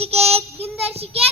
Rishikesh ಗಿಂದ Rishikesh